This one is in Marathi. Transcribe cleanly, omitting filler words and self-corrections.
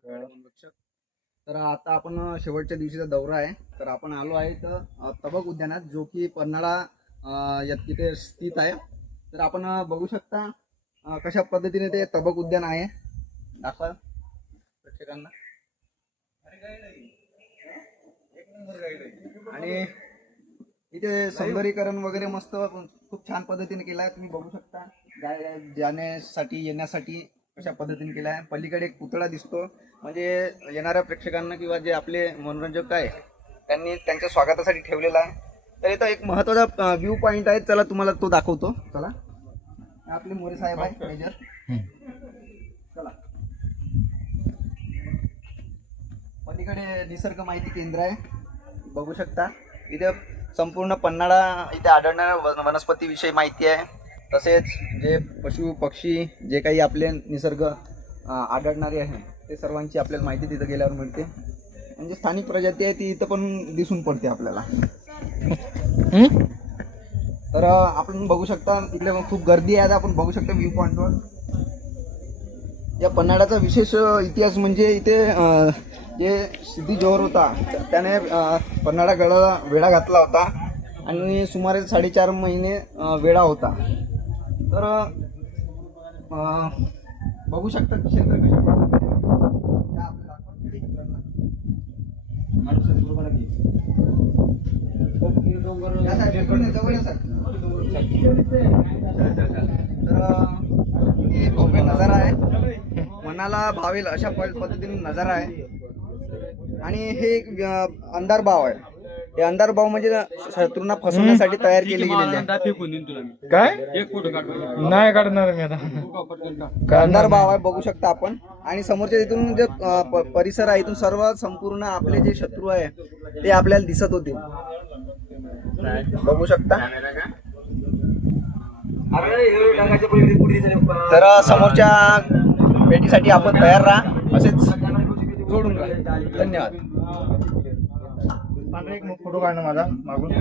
नमस्कार. तर आता आपण शेवटच्या दिवशीचा दौरा आहे. तर आपण आलो आहे तर तबक उद्यानात, जो की पन्हाळा तिथे स्थित आहे. तर आपण बघू शकता कशा पद्धतीने ते तबक उद्यान आहे. दाखवा प्रेक्षकांना. आणि इथे सौंदर्यीकरण वगैरे मस्त खूप छान पद्धतीने केलं आहे. तुम्ही बघू शकता जाण्यासाठी येण्यासाठी कशा पद्धतीने केलं आहे. पलीकडे एक पुतळा दिसतो, म्हणजे येणाऱ्या प्रेक्षकांना किंवा जे आपले मनोरंजक आहे त्यांनी त्यांच्या स्वागतासाठी ठेवलेला आहे. तर इथं एक महत्त्वाचा व्ह्यू पॉईंट आहे. चला तुम्हाला तो दाखवतो. चला, आपले मोरे साहेब आहे मेजर. चला, पलीकडे निसर्ग माहिती केंद्र आहे, बघू शकता. इथे संपूर्ण पन्हाळा इथे आढळणाऱ्या वनस्पतीविषयी माहिती आहे. तसेच जे पशु पक्षी जे काही आपले निसर्ग आढळणारे आहे ते सर्वांची आपल्याला माहिती तिथं गेल्यावर मिळते. म्हणजे स्थानिक प्रजाती आहे ती इथं पण दिसून पडते आपल्याला. तर आपण बघू शकता इकडे खूप गर्दी आहे. आपण बघू शकता व्ह्यू पॉईंटवर. या पन्हाळ्याचा विशेष इतिहास म्हणजे इथे जे सिद्धी जोहर होता त्याने पन्हाळा गडाला वेढा घातला होता आणि सुमारे 4.5 महिने वेढा होता. तर बघू शकता क्षेत्र कशा भव्य नजारा आहे, मनाला भावेल अशा पद्धतीने नजारा आहे. आणि हे एक अंधार बाव आहे. हे अंधार बाव म्हणजे शत्रूंना फसवण्यासाठी तयार केले गेलेले आहे. काय नाही काढणार मी आता. अंधार बाव आहे, बघू शकता आपण. आणि समोरच्या इथून जे परिसर आहे इथून सर्व संपूर्ण आपले जे शत्रू आहे ते आपल्याला दिसत होते, बघू शकता. तर समोरच्या भेटीसाठी आपण तयार राहा, असेच जोडून राहा. धन्यवाद. एक फोटो काढणं माझा मागून.